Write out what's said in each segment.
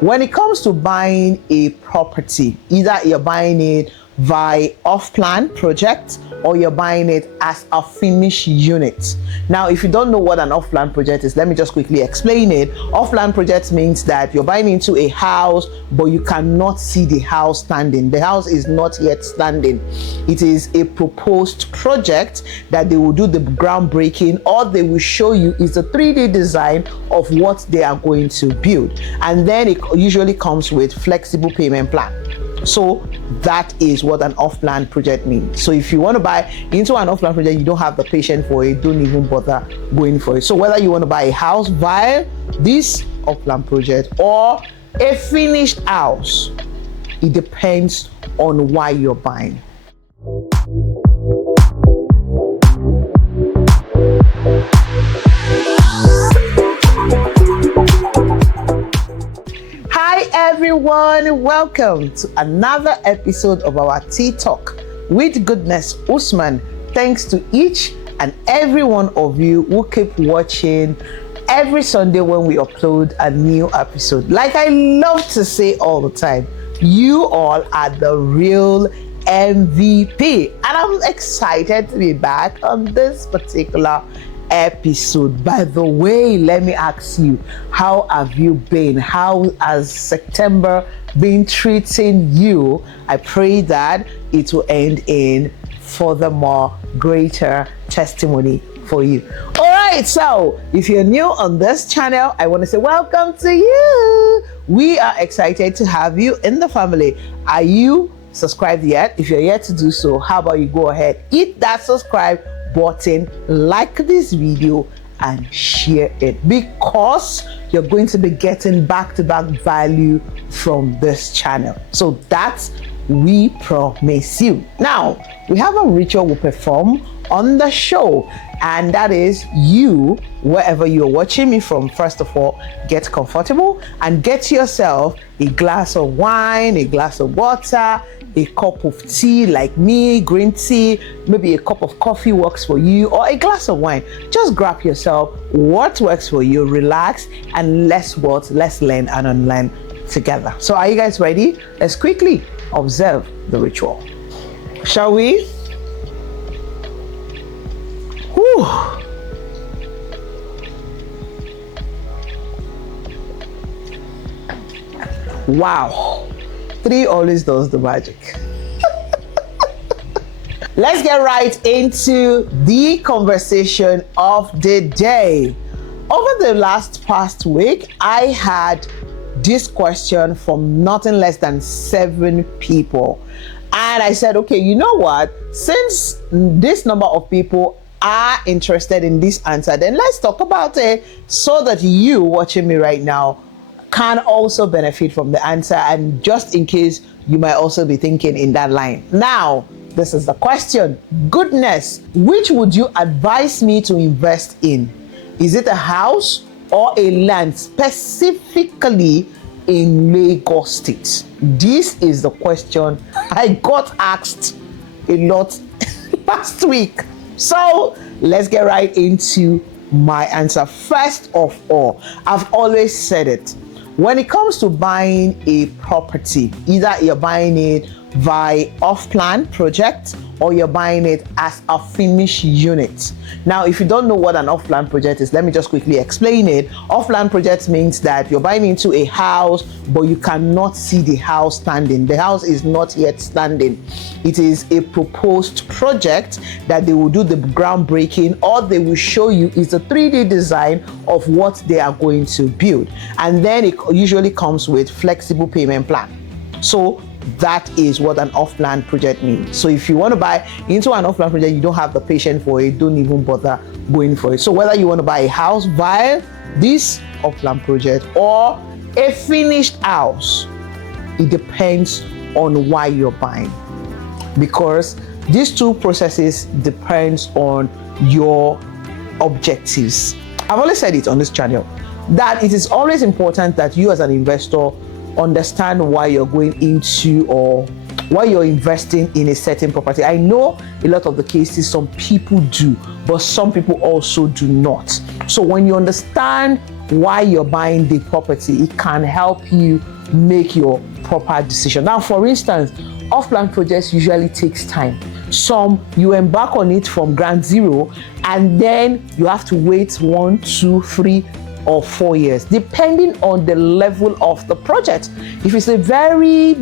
When it comes to buying a property, either you're buying it by off-plan project or you're buying it as a finished unit. Now, if you don't know what an off-plan project is, let me just quickly explain it. Off-plan project means that you're buying into a house, but you cannot see the house standing. The house is not yet standing. It is a proposed project that they will do the groundbreaking, or they will show you is a 3D design of what they are going to build. And then it usually comes with flexible payment plan. So that is what an off-plan project means. So if you want to buy into an off-plan project, you don't have the patience for it, don't even bother going for it. So whether you want to buy a house via this off-plan project or a finished house, it depends on why you're buying. Everyone, welcome to another episode of our Tea Talk with Goodness Usman. Thanks to each and every one of you who keep watching every Sunday when we upload a new episode. Like I love to say all the time, you all are the real MVP, and I'm excited to be back on this particular episode. By the way, let me ask you, how have you been? How has September been treating you? I pray that it will end in furthermore greater testimony for you. All right, so if you're new on this channel, I want to say welcome to you. We are excited to have you in the family. Are you subscribed yet? If you're yet to do so, how about you go ahead, hit that subscribe button, like this video and share it, because you're going to be getting back-to-back value from this channel. So that's we promise you. Now we have a ritual we perform on the show, and that is you, wherever you're watching me from, first of all, get comfortable and get yourself a glass of wine, a glass of water, a cup of tea like me, green tea, maybe a cup of coffee works for you, or a glass of wine. Just grab yourself what works for you, relax, and let's learn and unlearn together. So are you guys ready? Let's quickly observe the ritual. Shall we? Whew. Wow. 3 always does the magic. Let's get right into the conversation of the day. Over the past week, I had this question from nothing less than 7 people. And I said, okay, you know what? Since this number of people are interested in this answer, then let's talk about it so that you watching me right now can also benefit from the answer, and just in case you might also be thinking in that line. Now, this is the question. Goodness, which would you advise me to invest in? Is it a house or a land, specifically in Lagos State? This is the question I got asked a lot last week. So let's get right into my answer. First of all, I've always said it. When it comes to buying a property, either you're buying it by off-plan project or you're buying it as a finished unit. Now, if you don't know what an off-plan project is, let me just quickly explain it. Off-plan project means that you're buying into a house, but you cannot see the house standing. The house is not yet standing. It is a proposed project that they will do the groundbreaking, or they will show you is a 3D design of what they are going to build. And then it usually comes with flexible payment plan. So that is what an off-plan project means. So if you want to buy into an off-plan project, you don't have the patience for it, don't even bother going for it. So whether you want to buy a house via this off-plan project or a finished house, it depends on why you're buying, because these two processes depends on your objectives. I've always said it on this channel that it is always important that you as an investor understand why you're going into or why you're investing in a certain property. I know a lot of the cases some people do, but some people also do not. So when you understand why you're buying the property, it can help you make your proper decision. Now, for instance, off-plan projects usually takes time. Some, you embark on it from ground zero, and then you have to wait 1, 2, 3, or 4 years, depending on the level of the project. If it's a very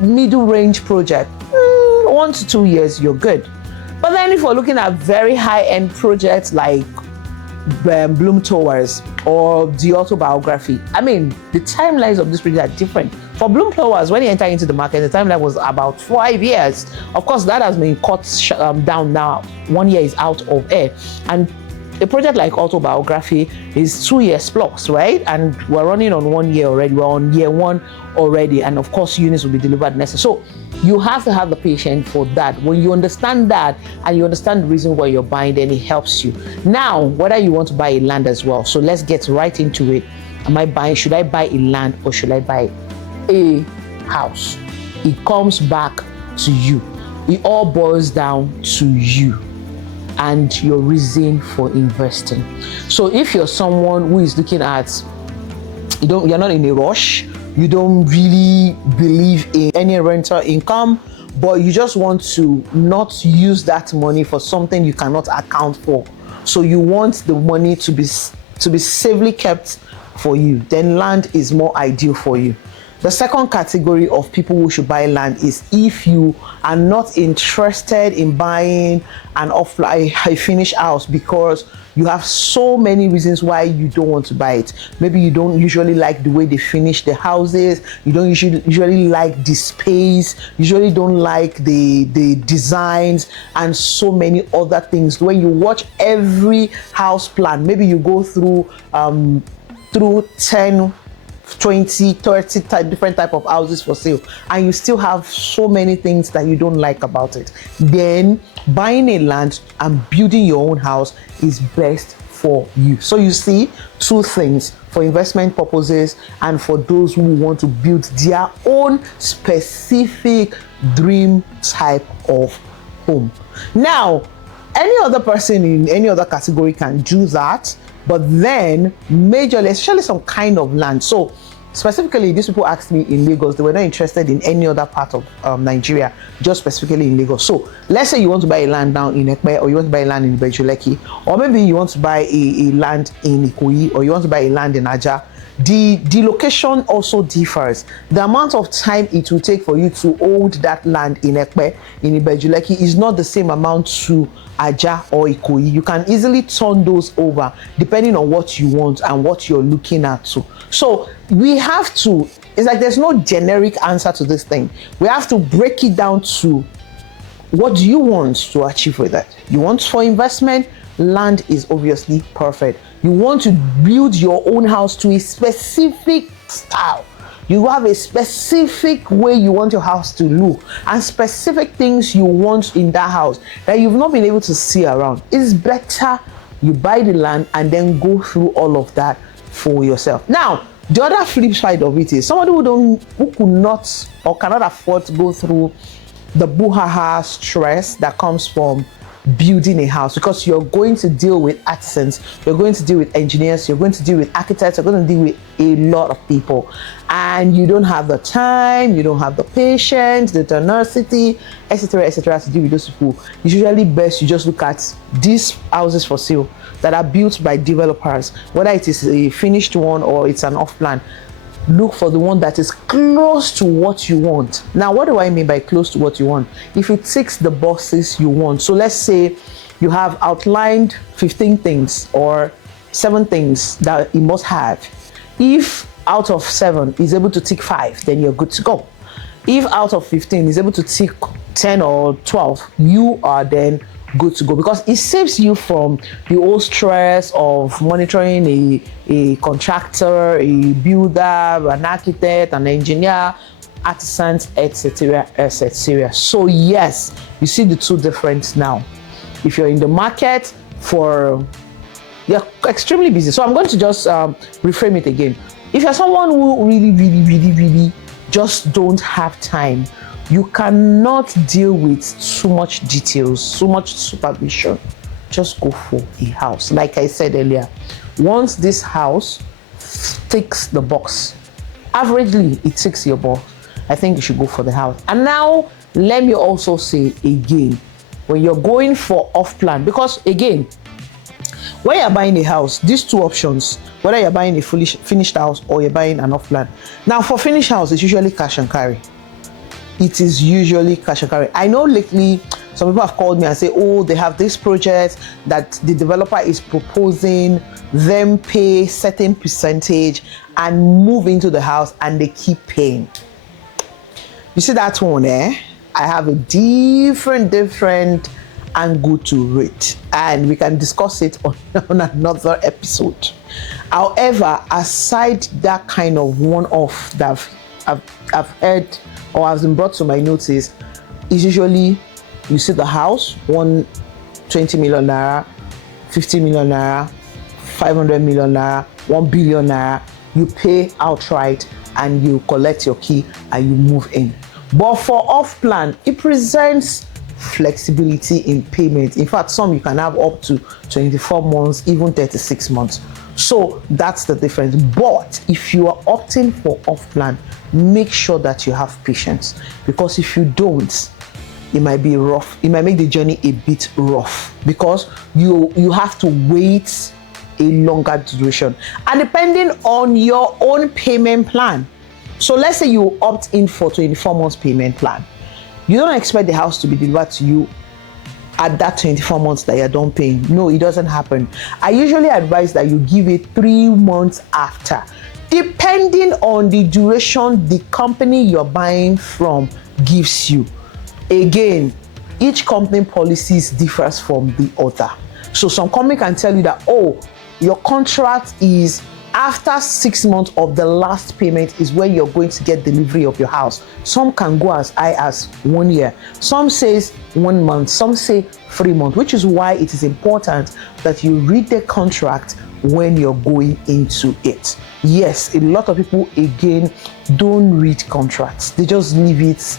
middle range project, 1 to 2 years, you're good. But then if we're looking at very high-end projects like Bloom Towers or the autobiography, I mean, the timelines of this project are different. For Bloom Towers, when you enter into the market, the timeline was about 5 years. Of course, that has been cut down now. 1 year is out of air. And a project like autobiography is 2 years plus, right? And we're running on 1 year already. We're on year 1 already. And of course, units will be delivered next year. So you have to have the patience for that. When you understand that and you understand the reason why you're buying, then it helps you. Now, whether you want to buy a land as well. So let's get right into it. Should I buy a land or should I buy a house? It comes back to you. It all boils down to you and your reason for investing. So if you're someone who is looking at, you're not in a rush, you don't really believe in any rental income, but you just want to not use that money for something you cannot account for. So you want the money to be safely kept for you, then land is more ideal for you. The second category of people who should buy land is if you are not interested in buying a finished house because you have so many reasons why you don't want to buy it. Maybe you don't usually like the way they finish the houses, you don't usually like the space, usually don't like the designs and so many other things. When you watch every house plan, maybe you go through 10, 20, 30 different type of houses for sale, and you still have so many things that you don't like about it, then buying a land and building your own house is best for you. So you see, two things: for investment purposes and for those who want to build their own specific dream type of home. Now, any other person in any other category can do that, but then majorly, especially some kind of land. So specifically, these people asked me in Lagos, they were not interested in any other part of Nigeria, just specifically in Lagos. So let's say you want to buy a land down in Ekpe, or you want to buy a land in Bejuleki, or maybe you want to buy a land in Ikoyi, or you want to buy a land in Aja. The location also differs. The amount of time it will take for you to hold that land in Ekpe, in Ibejuleki, is not the same amount to Aja or Ikoyi. You can easily turn those over depending on what you want and what you're looking at too. So we have to, it's like there's no generic answer to this thing. We have to break it down to what do you want to achieve with that. You want for investment, land is obviously perfect. You want to build your own house to a specific style. You have a specific way you want your house to look and specific things you want in that house that you've not been able to see around. It's better you buy the land and then go through all of that for yourself. Now, the other flip side of it is somebody who could not or cannot afford to go through the brouhaha stress that comes from building a house, because you're going to deal with artisans, you're going to deal with engineers, you're going to deal with architects, you're going to deal with a lot of people, and you don't have the time, you don't have the patience, the tenacity, etc., to deal with those people. It's usually best you just look at these houses for sale that are built by developers, whether it is a finished one or it's an off plan. Look for the one that is close to what you want. Now, what do I mean by close to what you want? If it ticks the boxes you want. So let's say you have outlined 15 things or 7 things that you must have. If out of 7 is able to tick 5, then you're good to go. If out of 15 is able to tick 10 or 12, you are then good to go, because it saves you from the whole stress of monitoring a contractor, a builder, an architect, an engineer, artisans, etc., etc. So yes, you see the two difference now. If you're in the market you're extremely busy. So I'm going to just reframe it again. If you're someone who really just don't have time, you cannot deal with too much details, too much supervision, just go for a house. Like I said earlier, once this house ticks the box. Averagely, it ticks your box. I think you should go for the house. And now, let me also say again, when you're going for off-plan, because again, when you're buying a house, these two options, whether you're buying a fully finished house or you're buying an off-plan. Now, for finished house, it's usually cash and carry. It is usually cash and carry. I know lately, some people have called me and say, oh, they have this project that the developer is proposing them pay certain percentage and move into the house, and they keep paying. You see that one there? I have a different angle to it, and we can discuss it on another episode. However, aside that kind of one-off that I've heard or has been brought to my notice, is usually you see the house, 120 million naira, 50 million naira, 500 million naira, 1 billion naira, you pay outright and you collect your key and you move in. But for off-plan, it presents flexibility in payment. In fact, some you can have up to 24 months, even 36 months. So that's the difference. But if you are opting for off-plan, make sure that you have patience, because if you don't, it might be rough. It might make the journey a bit rough, because you have to wait a longer duration, and depending on your own payment plan. So let's say you opt in for 24 months payment plan. You don't expect the house to be delivered to you at that 24 months that you're done paying. No, it doesn't happen. I usually advise that you give it 3 months after, depending on the duration the company you're buying from gives you. Again, each company policies differs from the other. So some company can tell you that, oh, your contract is after 6 months of the last payment is when you're going to get delivery of your house. Some can go as high as 1 year. Some says 1 month. Some say 3 months, which is why it is important that you read the contract when you're going into it. Yes, a lot of people, again, don't read contracts. They just leave it,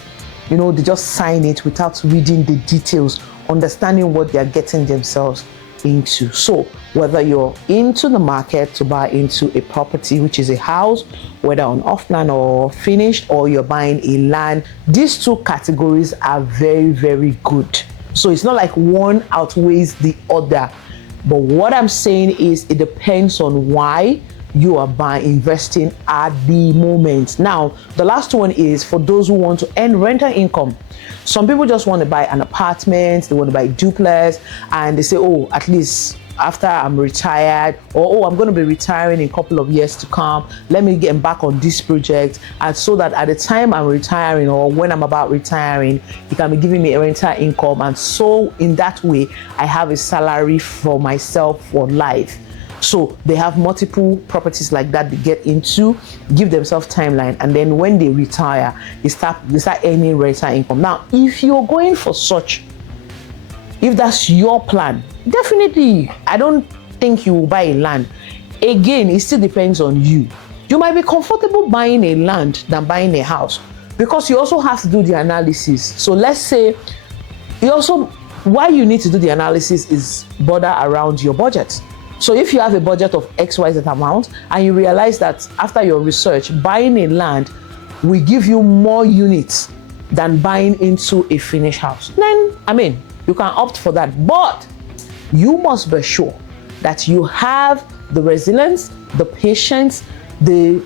they just sign it without reading the details, understanding what they're getting themselves into. So whether you're into the market to buy into a property, which is a house, whether on off-plan or finished, or you're buying a land, these two categories are very, very good. So it's not like one outweighs the other. But what I'm saying is it depends on why you are investing at the moment. Now, the last one is for those who want to earn rental income. Some people just want to buy an apartment, they want to buy a duplex, and they say, oh, at least after I'm retired, or oh, I'm going to be retiring in a couple of years to come, let me get back on this project, and so that at the time I'm retiring or when I'm about retiring, it can be giving me a rental income, and so in that way I have a salary for myself for life. So they have multiple properties like that they get into, give themselves timeline, and then when they retire, they start earning rental income. Now, if you're going for such, if that's your plan, definitely, I don't think you will buy a land. Again, it still depends on you. You might be comfortable buying a land than buying a house, because you also have to do the analysis. So let's say why you need to do the analysis is border around your budget. So if you have a budget of XYZ amount and you realize that after your research, buying a land will give you more units than buying into a finished house, then, you can opt for that. But you must be sure that you have the resilience, the patience, everything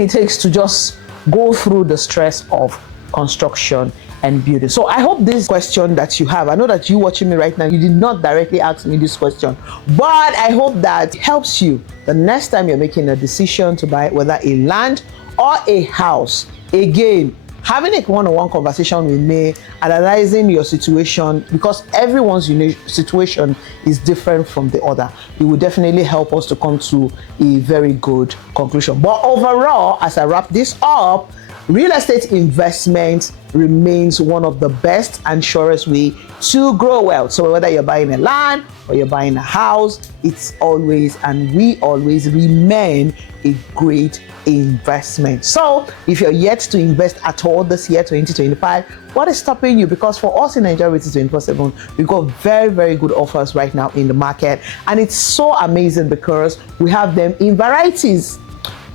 it takes to just go through the stress of construction and building. So I hope this question that you have, I know that you watching me right now, you did not directly ask me this question, but I hope that helps you the next time you're making a decision to buy whether a land or a house. Again, having a one-on-one conversation with me, analyzing your situation, because everyone's situation is different from the other, it will definitely help us to come to a very good conclusion. But overall, as I wrap this up, Real estate investment remains one of the best and surest way to grow wealth. So whether you're buying a land or you're buying a house, it's always and we always remain a great investment. So if you're yet to invest at all this year, 2025, what is stopping you? Because for us in Nigeria, it is 24/7. We've got very, very good offers right now in the market. And it's so amazing because we have them in varieties.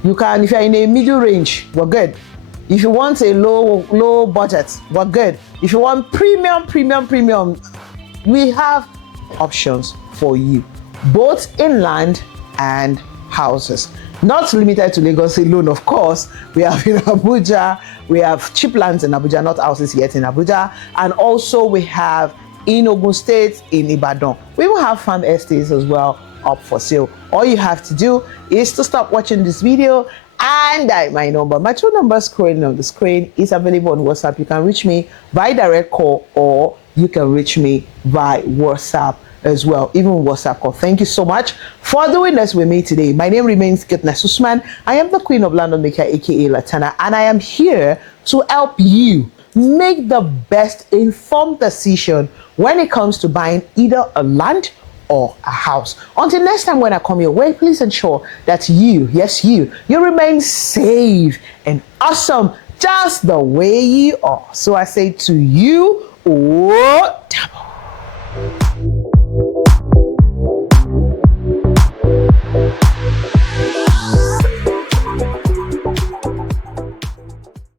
You can, if you're in a middle range, we're good. If you want a low budget, we're good. If you want premium, we have options for you, both in land and houses. Not limited to Lagos alone, of course. We have in Abuja, we have cheap lands in Abuja, not houses yet in Abuja. And also we have in Ogun State, in Ibadan. We will have farm estates as well up for sale. All you have to do is to stop watching this video and dial my number. My true number scrolling on the screen is available on WhatsApp. You can reach me by direct call or you can reach me by WhatsApp as well, even WhatsApp call. Thank you so much for doing this with me today. My name remains Goodness Usman. I am the Queen of London Maker, aka Latana, and I am here to help you make the best informed decision when it comes to buying either a land or a house. Until next time when I come your way, please ensure that you, yes you remain safe and awesome just the way you are. So I say to you, oh, double.